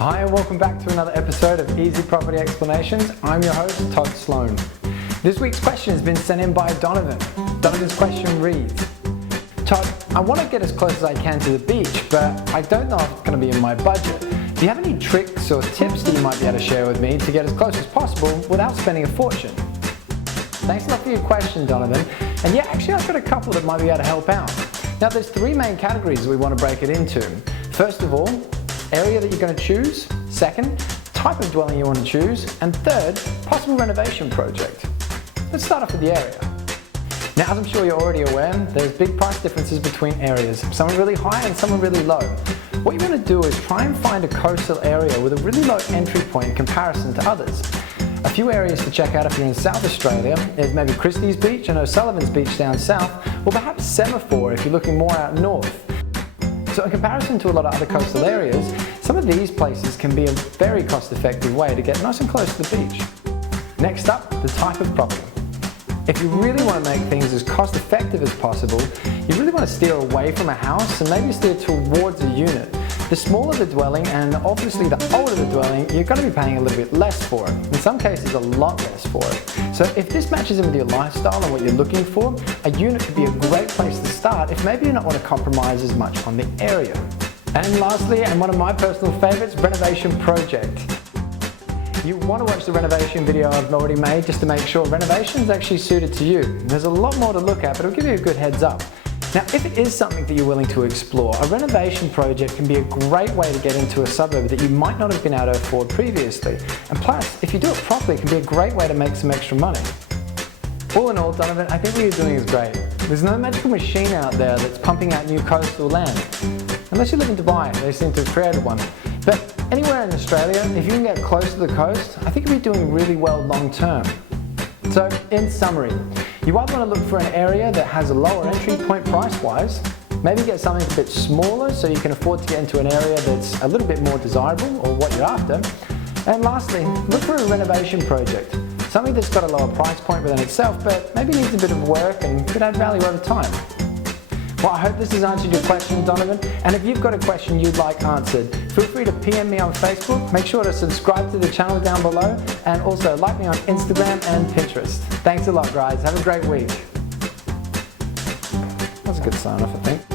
Hi and welcome back to another episode of Easy Property Explanations. I'm your host, Todd Sloan. This week's question has been sent in by Donovan. Donovan's question reads, Todd, I want to get as close as I can to the beach, but I don't know if it's going to be in my budget. Do you have any tricks or tips that you might be able to share with me to get as close as possible without spending a fortune? Thanks a lot for your question, Donovan. And yeah, actually I've got a couple that might be able to help out. Now there's three main categories we want to break it into. First of all, area that you're going to choose. Second, type of dwelling you want to choose. And third, possible renovation project. Let's start off with the area. Now, as I'm sure you're already aware, there's big price differences between areas. Some are really high and some are really low. What you want to do is try and find a coastal area with a really low entry point in comparison to others. A few areas to check out if you're in South Australia is maybe Christie's Beach and O'Sullivan's Beach down south, or perhaps Semaphore if you're looking more out north. So in comparison to a lot of other coastal areas, some of these places can be a very cost-effective way to get nice and close to the beach. Next up, the type of property. If you really want to make things as cost-effective as possible, you really want to steer away from a house and maybe steer towards a unit. The smaller the dwelling and obviously the older the dwelling, you're going to be paying a little bit less for it. In some cases, a lot less for it. So if this matches in with your lifestyle and what you're looking for, a unit could be a great place to start if maybe you don't want to compromise as much on the area. And lastly, and one of my personal favorites, renovation project. You want to watch the renovation video I've already made just to make sure renovation is actually suited to you. There's a lot more to look at, but it'll give you a good heads up. Now, if it is something that you're willing to explore, a renovation project can be a great way to get into a suburb that you might not have been able to afford previously. And plus, if you do it properly, it can be a great way to make some extra money. All in all, Donovan, I think what you're doing is great. There's no magical machine out there that's pumping out new coastal land. Unless you live in Dubai, they seem to have created one. But anywhere in Australia, if you can get close to the coast, I think you'll be doing really well long term. So, in summary, you either want to look for an area that has a lower entry point price-wise, maybe get something a bit smaller so you can afford to get into an area that's a little bit more desirable or what you're after. And lastly, look for a renovation project, something that's got a lower price point within itself, but maybe needs a bit of work and could add value over time. Well, I hope this has answered your question, Donovan, and if you've got a question you'd like answered, feel free to PM me on Facebook, make sure to subscribe to the channel down below, and also like me on Instagram and Pinterest. Thanks a lot, guys. Have a great week. That was a good sign off, I think.